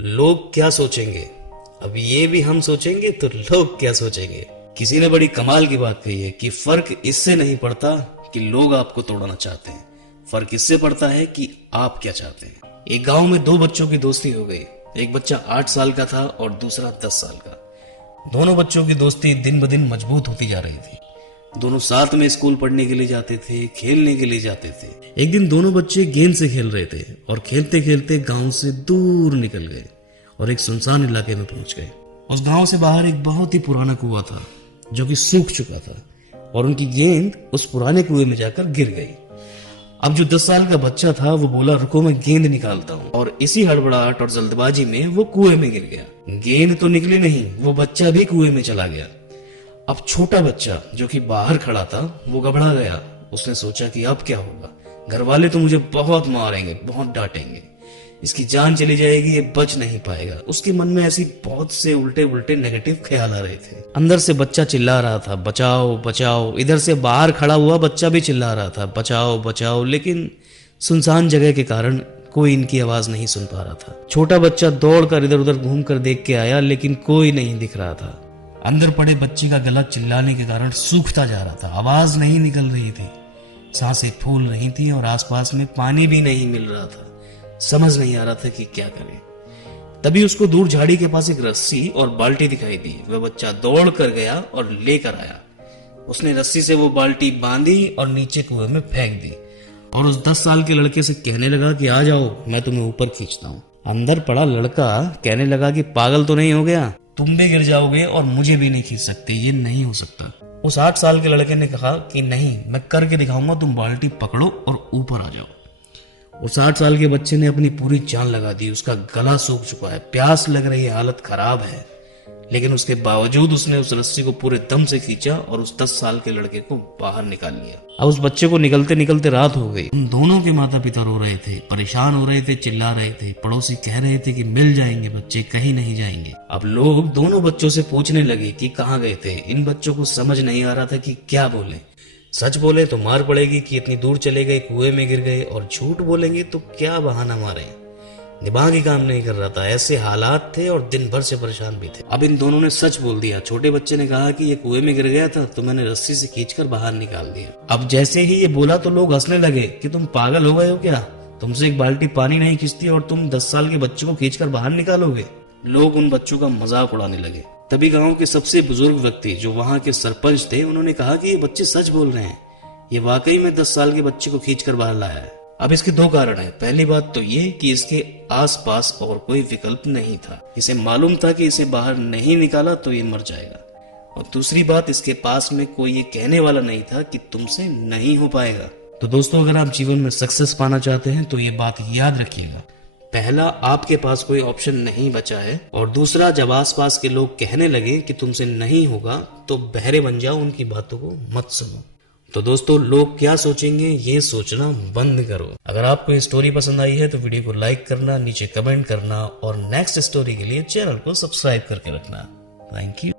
लोग क्या सोचेंगे, अब ये भी हम सोचेंगे तो लोग क्या सोचेंगे। किसी ने बड़ी कमाल की बात कही है कि फर्क इससे नहीं पड़ता कि लोग आपको तोड़ना चाहते हैं, फर्क इससे पड़ता है कि आप क्या चाहते हैं। एक गांव में दो बच्चों की दोस्ती हो गई। एक बच्चा 8 साल का था और दूसरा 10 साल का। दोनों बच्चों की दोस्ती दिन ब दिन मजबूत होती जा रही थी। दोनों साथ में स्कूल पढ़ने के लिए जाते थे, खेलने के लिए जाते थे। एक दिन दोनों बच्चे गेंद से खेल रहे थे और खेलते खेलते गांव से दूर निकल गए और एक सुनसान इलाके में पहुंच गए। उस गांव से बाहर एक बहुत ही पुराना कुआं था जो कि सूख चुका था और उनकी गेंद उस पुराने कुएं में जाकर गिर गई। अब जो 10 साल का बच्चा था वो बोला, रुको मैं गेंद निकालता हूँ, और इसी हड़बड़ाहट और जल्दबाजी में वो कुएं में गिर गया। गेंद तो निकली नहीं, वो बच्चा भी कुएं में चला गया। अब छोटा बच्चा जो कि बाहर खड़ा था वो घबरा गया। उसने सोचा कि अब क्या होगा, घर वाले तो मुझे बहुत मारेंगे, बहुत डांटेंगे, इसकी जान चली जाएगी, ये बच नहीं पाएगा। उसके मन में ऐसी बहुत से उल्टे उल्टे नेगेटिव ख्याल आ रहे थे। अंदर से बच्चा चिल्ला रहा था, बचाओ बचाओ। इधर से बाहर खड़ा हुआ बच्चा भी चिल्ला रहा था, बचाओ बचाओ। लेकिन सुनसान जगह के कारण कोई इनकी आवाज नहीं सुन पा रहा था। छोटा बच्चा दौड़कर इधर उधर घूम कर देख के आया, लेकिन कोई नहीं दिख रहा था। अंदर पड़े बच्चे का गला चिल्लाने के कारण सूखता जा रहा था, आवाज नहीं निकल रही थी, सांसें फूल रही थी और आसपास में पानी भी नहीं मिल रहा था। समझ नहीं आ रहा था कि क्या करे। तभी उसको दूर झाड़ी के पास एक रस्सी और बाल्टी दिखाई दी। वह बच्चा दौड़ कर गया और लेकर आया। उसने रस्सी से वो बाल्टी बांधी और नीचे कुएं में फेंक दी और उस 10 साल के लड़के से कहने लगा कि आ जाओ, मैं तुम्हें ऊपर खींचता हूँ। अंदर पड़ा लड़का कहने लगा कि पागल तो नहीं हो गया, तुम भी गिर जाओगे और मुझे भी नहीं खींच सकते, ये नहीं हो सकता। उस 8 साल के लड़के ने कहा कि नहीं, मैं करके दिखाऊंगा, तुम बाल्टी पकड़ो और ऊपर आ जाओ। उस 8 साल के बच्चे ने अपनी पूरी जान लगा दी। उसका गला सूख चुका है, प्यास लग रही है, हालत खराब है, लेकिन उसके बावजूद उसने उस रस्सी को पूरे दम से खींचा और उस 10 साल के लड़के को बाहर निकाल लिया। अब उस बच्चे को निकलते निकलते रात हो गई। उन दोनों के माता पिता रो रहे थे, परेशान हो रहे थे, चिल्ला रहे थे। पड़ोसी कह रहे थे कि मिल जाएंगे बच्चे, कहीं नहीं जाएंगे। अब लोग दोनों बच्चों से पूछने लगे कि कहाँ गए थे। इन बच्चों को समझ नहीं आ रहा था कि क्या बोले। सच बोले तो मार पड़ेगी कि इतनी दूर चले गए, कुएं में गिर गए, और झूठ बोलेंगे तो क्या बहाना मारे। दिमाग ही काम नहीं कर रहा था। ऐसे हालात थे और दिन भर से परेशान भी थे। अब इन दोनों ने सच बोल दिया। छोटे बच्चे ने कहा कि ये कुएं में गिर गया था तो मैंने रस्सी से खींचकर बाहर निकाल दिया। अब जैसे ही ये बोला तो लोग हंसने लगे कि तुम पागल हो गए हो क्या, तुमसे एक बाल्टी पानी नहीं खींचती और तुम 10 साल के बच्चे को खींचकर बाहर निकालोगे। लोग उन बच्चों का मजाक उड़ाने लगे। तभी गाँव के सबसे बुजुर्ग व्यक्ति जो वहाँ के सरपंच थे, उन्होंने कहा कि ये बच्चे सच बोल रहे हैं, ये वाकई में 10 साल के बच्चे को खींचकर बाहर लाया है। अब इसके 2 कारण हैं। पहली बात तो ये कि इसके आसपास और कोई विकल्प नहीं था। इसे मालूम था कि इसे बाहर नहीं निकाला तो ये मर जाएगा। और दूसरी बात, इसके पास में कोई ये कहने वाला नहीं था कि तुमसे नहीं हो पाएगा। तो दोस्तों, अगर आप जीवन में सक्सेस पाना चाहते हैं तो ये बात याद रखिएगा। पहला, आपके पास कोई ऑप्शन नहीं बचा है, और दूसरा, जब आसपास के लोग कहने लगे कि तुमसे नहीं होगा तो बहरे बन जाओ, उनकी बातों को मत सुनो। तो दोस्तों, लोग क्या सोचेंगे ये सोचना बंद करो। अगर आपको ये स्टोरी पसंद आई है तो वीडियो को लाइक करना, नीचे कमेंट करना और नेक्स्ट स्टोरी के लिए चैनल को सब्सक्राइब करके रखना। Thank you.